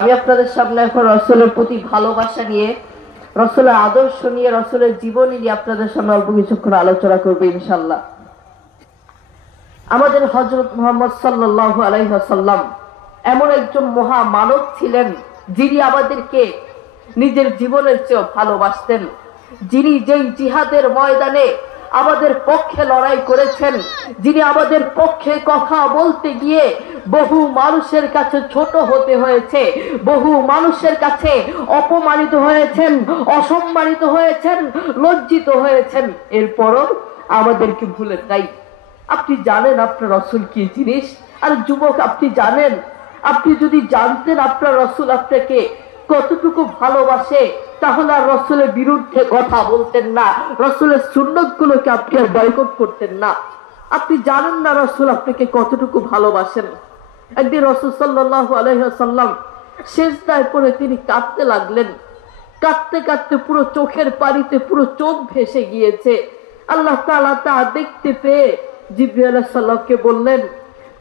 আমি আপনাদের সামনে এখন রাসূলের প্রতি ভালোবাসা নিয়ে, রাসূলের আদর্শ নিয়ে, রাসূলের জীবনী নিয়ে আপনাদের সামনে অল্প কিছুক্ষণ আলোচনা করব ইনশাআল্লাহ। আমাদের হযরত মুহাম্মদ সাল্লাল্লাহু আলাইহি ওয়াসাল্লাম এমন একজন মহা মানব ছিলেন যিনি আমাদেরকে নিজের জীবনের চেয়ে ভালোবাসতেন, যিনি যেই জিহাদের ময়দানে আমাদের পক্ষে লড়াই করেছেন, যিনি আমাদের পক্ষে কথা বলতে গিয়ে বহু মানুষের কাছে ছোট হতে হয়েছে, বহু মানুষের কাছে অপমানিত হয়েছেন, অসম্মানিত হয়েছেন, লজ্জিত হয়েছেন, এরপরও আমাদেরকে ভুলে নাই। আপনি জানেন আপনার রাসূল কি জিনিস? আর যুবক, আপনি জানেন, আপনি যদি জানতেন আপনার রাসূল আপনাকে কতটুকু ভালোবাসে, তাহলে আর রাসূলের বিরুদ্ধে কথা বলতেন না, রাসূলের সুন্নাতগুলোকে আপনি আর বয়কট করতেন না। আপনি জানেন না রাসূল আপনাকে কতটুকু ভালোবাসেন। একদিন রাসূল সাল্লাল্লাহু আলাইহি ওয়াসাল্লাম সিজদায় পড়ে তিনি কাঁদতে লাগলেন। কাঁদতে কাঁদতে পুরো চোখের পানিতে পুরো চোখ ভেসে গিয়েছে। আল্লাহ তাআলা তা দেখতে পেয়ে জিবরিল আলাইহিস সালামকে বললেন,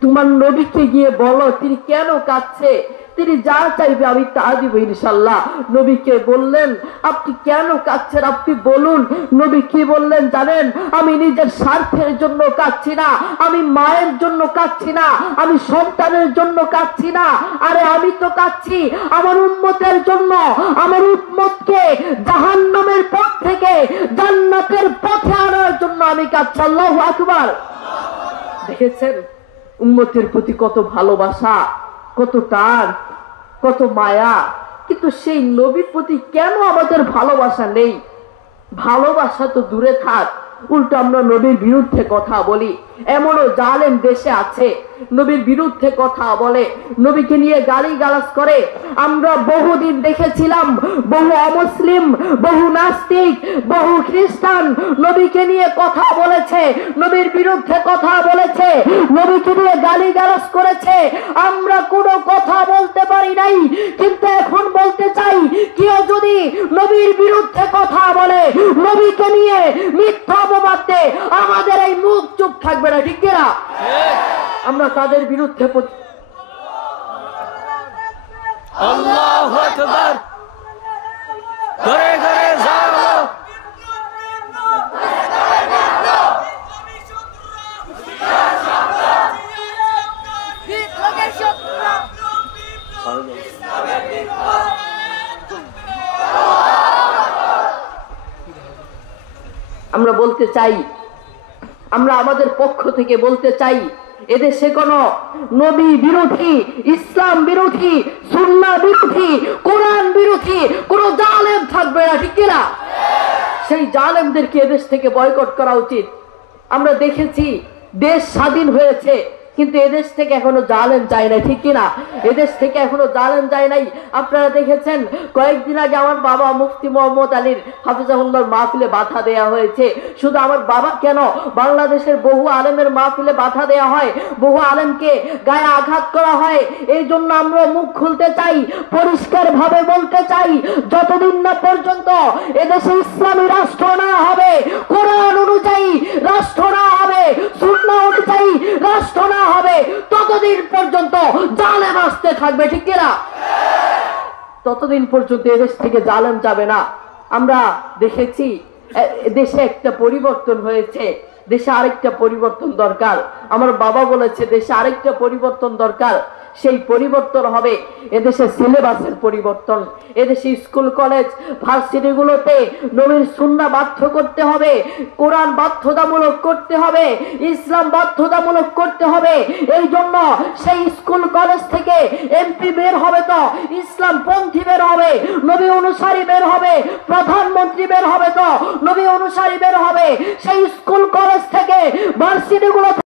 তোমার নবীকে গিয়ে বলো তিনি কেন কাঁদছে, তিনি যা চাইবে আমি তা দিব ইনশাআল্লাহ। নবীকে বললেন, আপনি কেন কাঁদছেন, আপনি বলুন। নবী কি বললেন জানেন? আমি নিজের স্বার্থের জন্য কাঁদছি না, আমি মায়ের জন্য কাঁদছি না, আমি সন্তানের জন্য কাঁদছি না, আরে আমি তো কাঁদছি আমার উম্মতের জন্য, আমার উম্মতকে জাহান্নামের পথ থেকে জান্নাতের পথে আনার জন্য আমি কাঁদছি। আল্লাহু আকবার। দেখেছেন উম্মতের প্রতি কত ভালোবাসা, কত টান, কত মায়া, কিন্তু সেই নবীর প্রতি কেন আমাদের ভালোবাসা নেই? ভালোবাসা তো দূরে থাক, উল্টো আমরা নবীর বিরুদ্ধে কথা বলি। এমনও জালেম দেশে আছে নবীর বিরুদ্ধে কথা বলে, নবীকে নিয়ে গালিগালাজ করে। আমরা বহুদিন দেখেছিলাম বহু অমুসলিম, বহু নাস্তিক, বহু খ্রিস্টান নবীকে নিয়ে কথা বলেছে, নবীর বিরুদ্ধে কথা বলেছে, নবীকে নিয়ে গালিগালাজ করেছে। আমরা কোনো কথা বলতে পারি নাই, কিন্তু এখন বলতে চাই, কেউ যদি নবীর বিরুদ্ধে কথা বলে, নবীকে নিয়ে মিথ্যা অপবাদ দেয়, আমাদের এই মুখ চুপ থাকবে না, ঠিক না? আমরা তাদের বিরুদ্ধে আল্লাহু আকবার ঘরে ঘরে যাও। আমরা বলতে চাই, আমরা আমাদের পক্ষ থেকে বলতে চাই, এদেশে কোন নবী বিরোধী, ইসলাম বিরোধী, সুন্নাহ বিরোধী, কোরআন বিরোধী কোন জালেম থাকবে না, ঠিক না? সেই জালেমদেরকে এদেশ থেকে বয়কট করা উচিত। আমরা দেখেছি দেশ স্বাধীন হয়েছে, কিন্তু এদেশ থেকে এখনো জালেম যায় নাই, ঠিক কিনা? এদেশ থেকে এখনো জালেম যায় নাই। আপনারা দেখেছেন কয়েকদিন আগে আমার বাবা মুফতি মোহাম্মদ আলীর হাফিজাহুল্লাহর মাহফিলে বাধা দেয়া হয়েছে। শুধু আমার বাবা কেন, বাংলাদেশের বহু আলেমের মাহফিলে বাধা দেয়া হয়, বহু আলেমকে গায়ে আঘাত করা হয়। এই জন্য আমরা মুখ খুলতে চাই, পরিষ্কার ভাবে বলতে চাই, যতদিন না পর্যন্ত এদেশে ইসলামী রাষ্ট্র না হবে, কোরআন অনুযায়ী রাষ্ট্র না হবে, সুন্নাহ অনুযায়ী রাষ্ট্র না হবে, ততদিন পর্যন্ত জালেম আসতে থাকবে, ঠিক কিনা? ততদিন পর্যন্ত এদেশ থেকে জালেম যাবে না। আমরা দেখেছি দেশে একটা পরিবর্তন হয়েছে, দেশে আরেকটা পরিবর্তন দরকার। আমার বাবা বলেছে দেশে আরেকটা পরিবর্তন দরকার। সেই পরিবর্তন হবে এদেশে সিলেবাসের পরিবর্তন। এদেশে স্কুল কলেজ ভার্সিটিগুলোতে নবীর সুন্নাহ বাধ্য করতে হবে, কোরআন বাধ্যতামূলক করতে হবে, ইসলাম বাধ্যতামূলক করতে হবে। এই জন্য সেই স্কুল কলেজ থেকে এমপি বের হবে তো ইসলাম পন্থী বের হবে, নবী অনুসারী বের হবে, প্রধানমন্ত্রী বের হবে তো নবী অনুসারী বের হবে। সেই স্কুল কলেজ থেকে ভার্সিটিগুলো